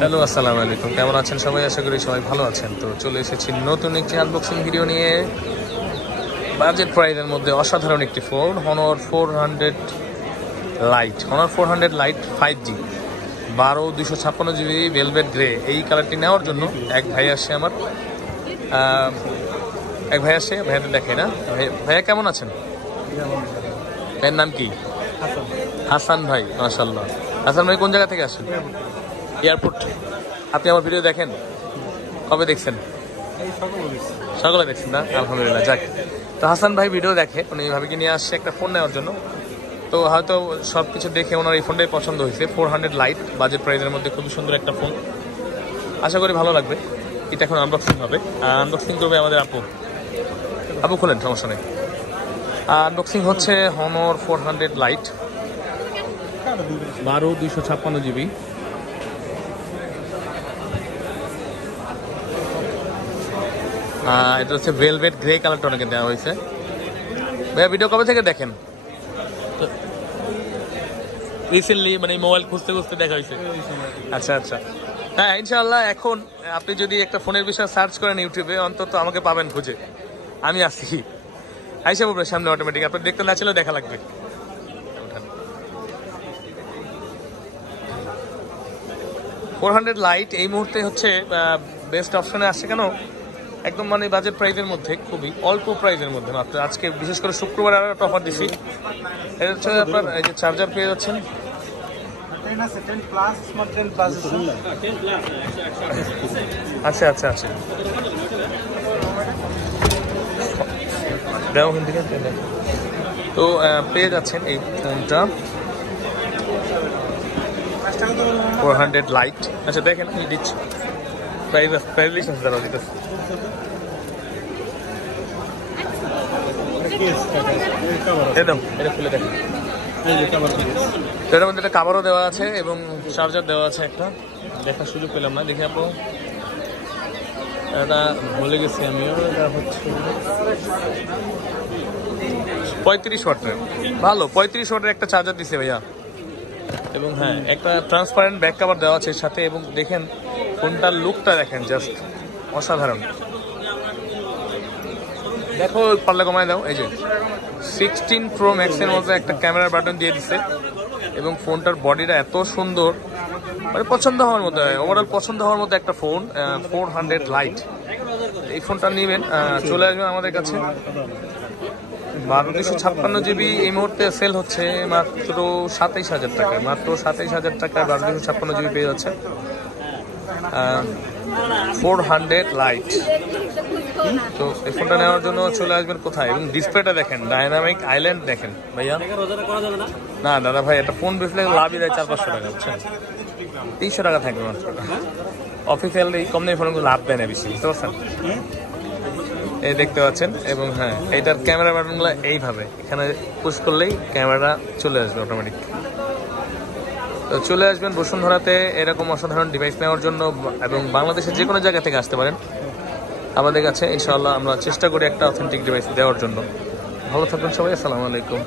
Hello, আসসালামু আলাইকুম। কেমন আছেন সবাই? আশা করি সবাই ভালো আছেন। তো চলে এসেছি নতুন একটি আনবক্সিং ভিডিও নিয়ে। বাজেট প্রাইসের মধ্যে অসাধারণ একটি phone, Honor 400 light. Honor 400 light 5G 12/256 GB velvet grey. এই কালারটি নেওয়ার জন্য এক ভাই আসে আমার, ভাইয়াতে দেখে না। ভাইয়া কেমন আছেন? ভাইয়ের নাম কি? হাসান ভাই। মাশাআল্লাহ। হাসান ভাই কোন জায়গা থেকে আসেন? এয়ারপোর্ট। আপনি আমার ভিডিও দেখেন? কবে দেখছেন? সকালে দেখছেন না? আলহামদুলিল্লাহ, যাক। তো হাসান ভাই ভিডিও দেখে, উনি ভাবিকে নিয়ে আসছে একটা ফোন নেওয়ার জন্য। তো হয়তো সব কিছু দেখে ওনার এই ফোনটাই পছন্দ হয়েছে। 400 লাইট বাজেট প্রাইসের মধ্যে খুবই সুন্দর একটা ফোন, আশা করি ভালো লাগবে। এটা এখন আনবক্সিং হবে, আনবক্সিং করবে আমাদের আপু খোলেন, সমস্যা নেই। আনবক্সিং হচ্ছে হনর 400 লাইট 12/256 GB। এটা হচ্ছে ভেলভেট গ্রে কালারটা অনেকে দেওয়া হয়েছে। ভাইয়া ভিডিও কবে থেকে দেখেন? রিসেন্টলি, মানে মোবাইল খুঁজতে খুঁজতে দেখা হয়েছে। আচ্ছা আচ্ছা, হ্যাঁ ইনশাআল্লাহ। এখন আপনি যদি একটা ফোনের বিষয়ে সার্চ করেন ইউটিউবে, অন্তত আমাকে পাবেন খুঁজে। আমি আসি আইসা বলবেন সামনে অটোমেটিক। আপনার দেখতে না ছিল, দেখা লাগবে। 400 লাইট এই মুহূর্তে হচ্ছে বেস্ট অপশনে আসছে। কেন? একদম মানে বাজেট প্রাইসের মধ্যে, খুবই অল্প প্রাইসের মধ্যে মাত্র। আজকে বিশেষ করে শুক্রবার আর একটা অফার দিছি। এটা হচ্ছে আপনার এই যে চার্জার পেয়ে যাচ্ছেন। আচ্ছা আচ্ছা আচ্ছা, তো পেয়ে যাচ্ছেন এই ফোনটা 400 লাইট। আচ্ছা দেখেন, আমি দিচ্ছি প্রাইস দ্বারা দিতেছি। একদম এটা খুলে দেখেন। এটার মধ্যে একটা কাভারও দেওয়া আছে এবং চার্জার দেওয়া আছে একটা। দেখার সুযোগ পেলাম না, দেখে আপু এটা ভুলে গেছি আমিও। এটা হচ্ছে 35 ওয়াটের, ভালো 35 ওয়াটের একটা চার্জার দিছে ভাইয়া। এবং হ্যাঁ, একটা ট্রান্সপারেন্ট ব্যাক কভার দেওয়া আছে সাথে। এবং দেখেন ফোনটার লুকটা দেখেন, জাস্ট অসাধারণ। দেখো পাল্লা কমায় দাও। এই যে 16 প্রো ম্যাক্সের মধ্যে একটা ক্যামেরার বাটন দিয়ে দিচ্ছে এবং ফোনটার বডিটা এত সুন্দর, মানে পছন্দ হওয়ার মতো, ওভারঅল পছন্দ হওয়ার মতো একটা ফোন। 400 লাইট এই ফোনটা নেবেন, চলে আসবেন আমাদের কাছে। 12/256 GB এই মুহূর্তে সেল হচ্ছে মাত্র 27,000 টাকায়। মাত্র 27,000 টাকায় 12/256 GB পেয়ে যাচ্ছে 400 লাইট। তো এই ফোনটা নেওয়ার জন্য চলে আসবেন কোথায়? এবং ডিসপ্লেটা দেখেন, ডাইনামিক আইল্যান্ড দেখেন ভাইয়া। না দাদা ভাই, একটা ফোন বেচলে লাভই দেয় 400-500 টাকা, বুঝছেন? 300 টাকা থাকবে মাত্র। অফিসিয়াল এই কম দামি ফোনগুলো লাভ দেয় না বেশি, বুঝতে পারছেন? এই দেখতে পাচ্ছেন। এবং হ্যাঁ, এইটার ক্যামেরা বাটনগুলো এইভাবে এখানে পুশ করলেই ক্যামেরা চলে আসবে অটোমেটিক। তো চলে আসবেন বসুন্ধরাতে এরকম অসাধারণ ডিভাইস নেওয়ার জন্য, এবং বাংলাদেশের যে কোনো জায়গা থেকে আসতে পারেন আমাদের কাছে। ইনশাআল্লাহ আমরা চেষ্টা করি একটা অথেন্টিক ডিভাইস দেওয়ার জন্য। ভালো থাকবেন সবাই, আসসালামু আলাইকুম।